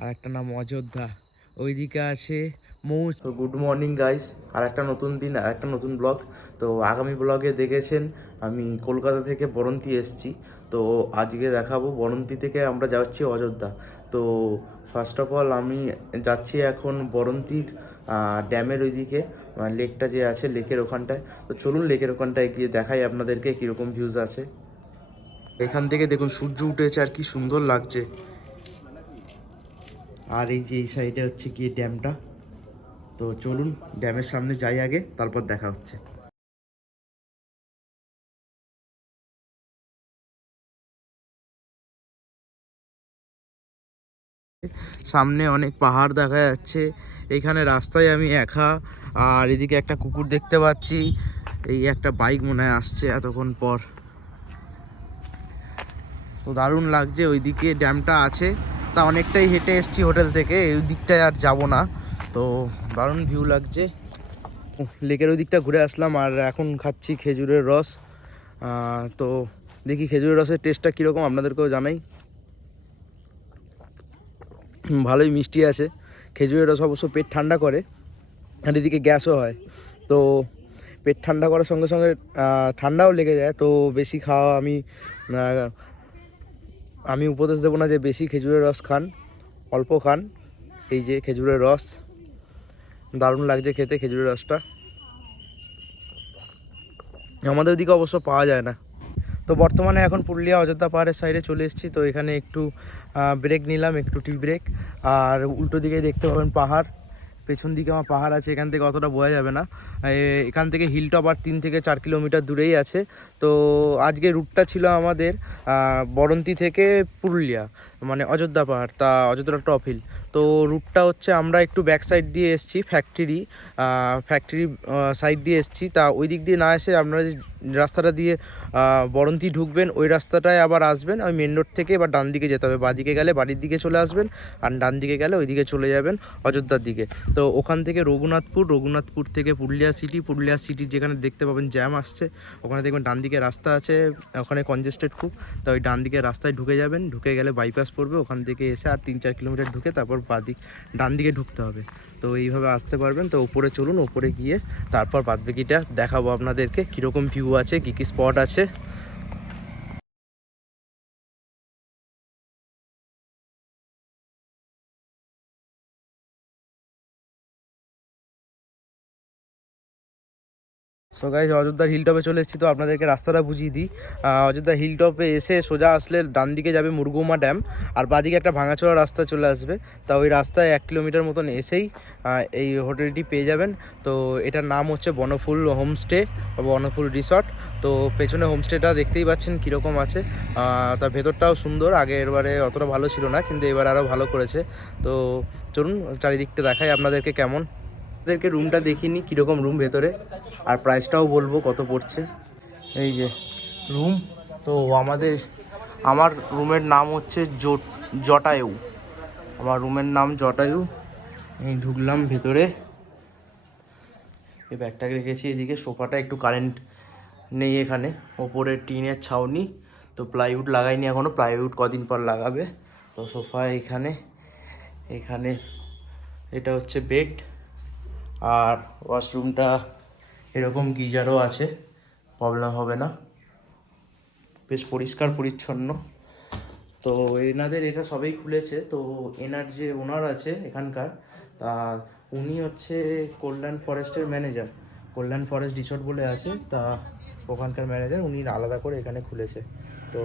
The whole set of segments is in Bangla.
আর একটা নাম অযোধ্যা। ওইদিকে আছে মৌ। তো গুড মর্নিং গাইস, আর একটা নতুন দিন, আর একটা নতুন ব্লগ। তো আগামী ব্লগে দেখেছেন আমি কলকাতা থেকে বরন্তি এসেছি। তো আজকে দেখাবো বরন্তি থেকে আমরা যাচ্ছি অযোধ্যা। তো ফার্স্ট অফ অল আমি যাচ্ছি এখন বরন্তির ড্যামের ওইদিকে, লেকটা যে আছে লেকের ওখানটায়। তো চলুন লেকের ওখানটায় গিয়ে দেখাই আপনাদেরকে কীরকম ভিউজ আছে। এখান থেকে দেখুন সূর্য উঠেছে আর কি সুন্দর লাগছে। আর এই যে এই সাইডে হচ্ছে গিয়ে ড্যামটা। তো চলুন ড্যামের সামনে যাই আগে, তারপর দেখা হচ্ছে। সামনে অনেক পাহাড় দেখা যাচ্ছে। এইখানে রাস্তায় আমি একা, আর এদিকে একটা কুকুর দেখতে পাচ্ছি। এই একটা বাইক মনে হয় আসছে এতক্ষণ পর। তো দারুণ লাগছে। ওইদিকে ড্যামটা আছে, তা অনেকটাই হেঁটে এসেছি হোটেল থেকে, এই দিকটায় আর যাব না। তো দারুণ ভিউ লাগছে। লেকের ওই দিকটা ঘুরে আসলাম, আর এখন খাচ্ছি খেজুরের রস। তো দেখি খেজুরের রসের টেস্টটা কীরকম, আপনাদেরকেও জানাই। ভালোই মিষ্টি আছে। খেজুরের রস অবশ্য পেট ঠান্ডা করে, আর এদিকে গ্যাসও হয়। তো পেট ঠান্ডা করার সঙ্গে সঙ্গে ঠান্ডাও লেগে যায়। তো বেশি খাওয়া আমি উপদেশ দেবো না যে বেশি খেজুরের রস খান, অল্প খান। এই যে খেজুরের রস, দারুণ লাগছে খেতে খেজুরের রসটা। আমাদের ওদিকে অবশ্য পাওয়া যায় না। তো বর্তমানে এখন পুরুলিয়া অযোধ্যা পাহাড়ের সাইডে চলে এসেছি। তো এখানে একটু ব্রেক নিলাম, একটু টি ব্রেক। আর উল্টো দিকে দেখতে পাবেন পাহাড়, পেছন দিকে আমার পাহাড় আছে। এখান থেকে অতটা বোঝা যাবে না। এখান থেকে হিলটপ আর 3 থেকে 4 কিলোমিটার দূরেই আছে। তো আজকে রুটটা ছিল আমাদের বরন্তি থেকে পুরুলিয়া, মানে অযোধ্যা পাহাড়, তা অযোধ্যা টপ হিল। তো রুটটা হচ্ছে আমরা একটু ব্যাক সাইড দিয়ে এসেছি, ফ্যাক্টরি সাইড দিয়ে এসেছি। তা ওই দিক দিয়ে না এসে আপনারা যে রাস্তাটা দিয়ে বরন্তি ঢুকবেন, ওই রাস্তাটায় আবার আসবেন। ওই মেন রোড থেকে এবার ডান দিকে যেতে হবে, বাঁদিকে গেলে বাড়ির দিকে চলে আসবেন, আর ডান দিকে গেলে ওই দিকে চলে যাবেন অযোধ্যার দিকে। তো ওখান থেকে রঘুনাথপুর থেকে পুরুলিয়া সিটির যেখানে দেখতে পাবেন জ্যাম আসছে, ওখানে দেখবেন ডান দিকে রাস্তা আছে, ওখানে কনজেস্টেড খুব। তো ওই ডান দিকে রাস্তায় ঢুকে যাবেন, ঢুকে গেলে বাইপাস পড়বে, ওখান থেকে এসে আর 3-4 কিলোমিটার ঢুকে তারপর ডান দিকে ঢুকতে হবে। তো এইভাবে আসতে পারবেন। তো উপরে চলুন, উপরে গিয়ে তারপর বাদবাকিটা দেখাবো আপনাদেরকে, কীরকম ভিউ আছে, কী কী স্পট আছে। সো গাইজ অযোধ্যার হিলটপে চলে এসেছি। তো আপনাদেরকে রাস্তাটা বুঝিয়ে দিই। অযোধ্যা হিলটপে এসে সোজা আসলে ডান দিকে যাবে মুরগুমা ড্যাম, আর বাঁদিকে একটা ভাঙাচোরা রাস্তা চলে আসবে। তা ওই রাস্তায় 1 কিলোমিটার মতন এসেই এই হোটেলটি পেয়ে যাবেন। তো এটার নাম হচ্ছে বনফুল হোমস্টে বা বনফুল রিসর্ট। তো পেছনে হোমস্টেটা দেখতেই পাচ্ছেন কীরকম আছে। তার ভেতরটাও সুন্দর, এবারে অতটা ভালো ছিল না, কিন্তু এবার আরও ভালো করেছে। তো চলুন চারিদিকটা দেখাই আপনাদেরকে কেমন। আপনাদেরকে রুমটা দেখিনি কীরকম রুম ভেতরে, আর প্রাইসটাও বলবো কত পড়ছে। এই যে রুম। তো আমার রুমের নাম হচ্ছে জটায়ু। আমার রুমের নাম জটায়ু। এই ঢুকলাম ভেতরে, এই ব্যাগটাকে রেখেছি এদিকে। সোফাটা একটু কারেন্ট নেই এখানে, ওপরে টিনের ছাউনি। তো প্লাইউড লাগাইনি এখনও, প্লাইউড কদিন পর লাগাবে। তো সোফা এখানে, এটা হচ্ছে বেড। আর ওয়াশরুমটা এরকম গিজারও আছে, প্রবলেম হবে না, বেশ পরিষ্কার পরিচ্ছন্ন। তো এনাদের এটা সবেই খুলেছে। তো এনার যে ওনার আছে এখানকার, তা উনি হচ্ছে কল্যাণ ফরেস্টের ম্যানেজার। কল্যাণ ফরেস্ট রিসর্ট বলে আছে, তা ওখানকার ম্যানেজার উনি আলাদা করে এখানে খুলেছে। তো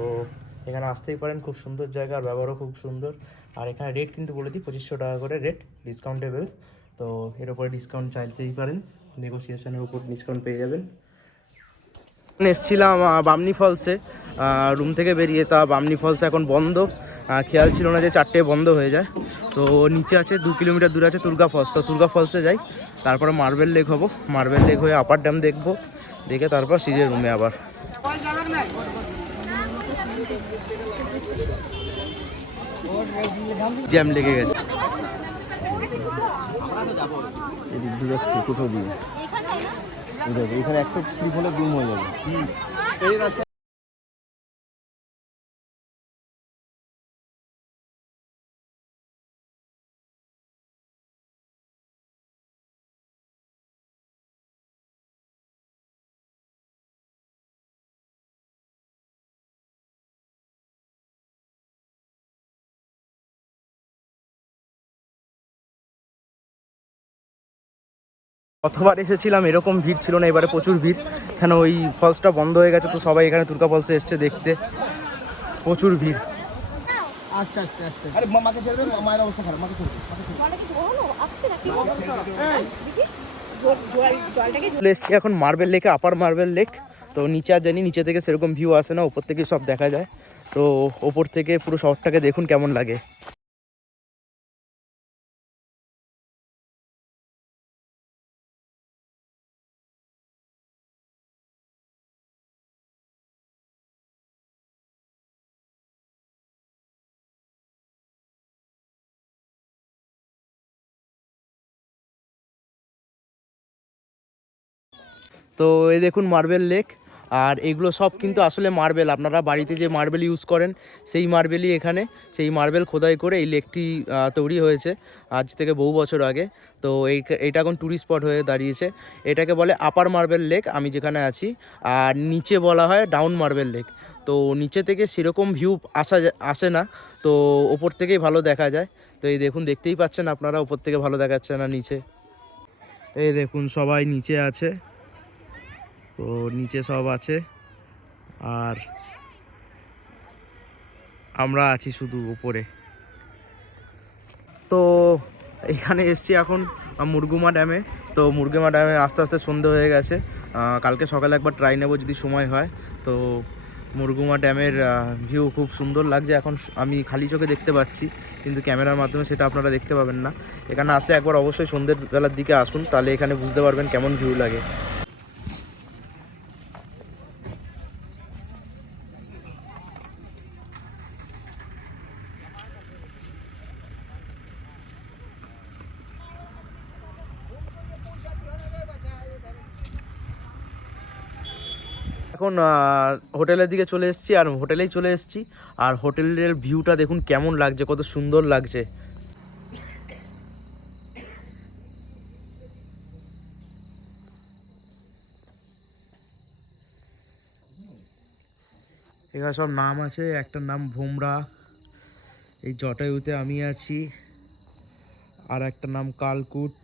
এখানে আসতেই পারেন, খুব সুন্দর জায়গা, আর ব্যবহারও খুব সুন্দর। আর এখানে রেট কিন্তু বলে দিই 2500 টাকা করে রেট, ডিসকাউন্টেবল। তো এর উপরে ডিসকাউন্ট চাইতেই পারেন, নেগোসিয়েশনের উপর ডিসকাউন্ট পেয়ে যাবেন। এসছিলাম বামনি ফলসে রুম থেকে বেরিয়ে, তা বামনি ফলস এখন বন্ধ। খেয়াল ছিল না যে 4টে বন্ধ হয়ে যায়। তো নিচে আছে 2 কিলোমিটার দূরে আছে তুর্গা ফলস। তো তুর্গা ফলসে যাই, তারপরে মার্বেল লেক হবো, মার্বেল লেক হয়ে আপার ড্যাম দেখবো, দেখে তারপর সিজের রুমে আবার। জ্যাম লেগে গেছে এদিক দিয়ে যাচ্ছে কোথাও দিয়ে, এখানে একটা স্লিপ হলে গুম হয়ে যাবে। কতবার এসেছিলাম এরকম ভিড় ছিল না, এবারে প্রচুর ভিড়। কেন ওই ফলসটা বন্ধ হয়ে গেছে, তো সবাই এখানে তুর্কা ফলসে এসছে দেখতে, প্রচুর ভিড়। আস্তে আস্তে আস্তে, আরে মাকে ছেড়ে দেন, মায়ের অবস্থা খারাপ, মাকে ছেড়ে দেন, মাকে ছেড়ে দেন। মানে কিছু হলো আসছে নাকি জলটাকে চলে এসছি এখন মার্বেল লেকে, আপার মার্বেল লেক। তো নিচে আর জানি, নিচে থেকে সেরকম ভিউ আসে না, ওপর থেকে সব দেখা যায়। তো ওপর থেকে পুরো শহরটাকে দেখুন কেমন লাগে। তো এই দেখুন মার্বেল লেক, আর এগুলো সব কিন্তু আসলে মার্বেল। আপনারা বাড়িতে যে মার্বেল ইউজ করেন সেই মার্বেলই এখানে, সেই মার্বেল খোদাই করে এই লেকটি তৈরি হয়েছে আজ থেকে বহু বছর আগে। তো এইটা এখন ট্যুরিস্ট স্পট হয়ে দাঁড়িয়েছে। এটাকে বলে আপার মার্বেল লেক, আমি যেখানে আছি। আর নিচে বলা হয় ডাউন মার্বেল লেক। তো নিচে থেকে সেরকম ভিউ আসে না, তো ওপর থেকেই ভালো দেখা যায়। তো এই দেখুন, দেখতেই পাচ্ছেন আপনারা, ওপর থেকে ভালো দেখাচ্ছে না নিচে। এই দেখুন সবাই নিচে আছে, তো নিচে সব আছে, আর আমরা আছি শুধু উপরে। তো এখানে এসছি এখন মুরগুমা ড্যামে। তো মুরগুমা ড্যামে আস্তে আস্তে সন্ধে হয়ে গেছে। কালকে সকালে একবার ট্রাই নেব যদি সময় হয়। তো মুরগুমা ড্যামের ভিউ খুব সুন্দর লাগছে এখন, আমি খালি চোখে দেখতে পাচ্ছি, কিন্তু ক্যামেরার মাধ্যমে সেটা আপনারা দেখতে পাবেন না। এখানে আসলে একবার অবশ্যই সন্ধ্যের বেলার দিকে আসুন, তাহলে এখানে বুঝতে পারবেন কেমন ভিউ লাগে। এখন হোটেলের দিকে চলে এসেছি, আর হোটেলেই চলে এসেছি। আর হোটেলের ভিউটা দেখুন কেমন লাগছে, কত সুন্দর লাগছে। এখানে সব নাম আছে, একটা নাম ভোমরা, এই জটায়ুতে আমি আছি, আর একটা নাম কালকুট।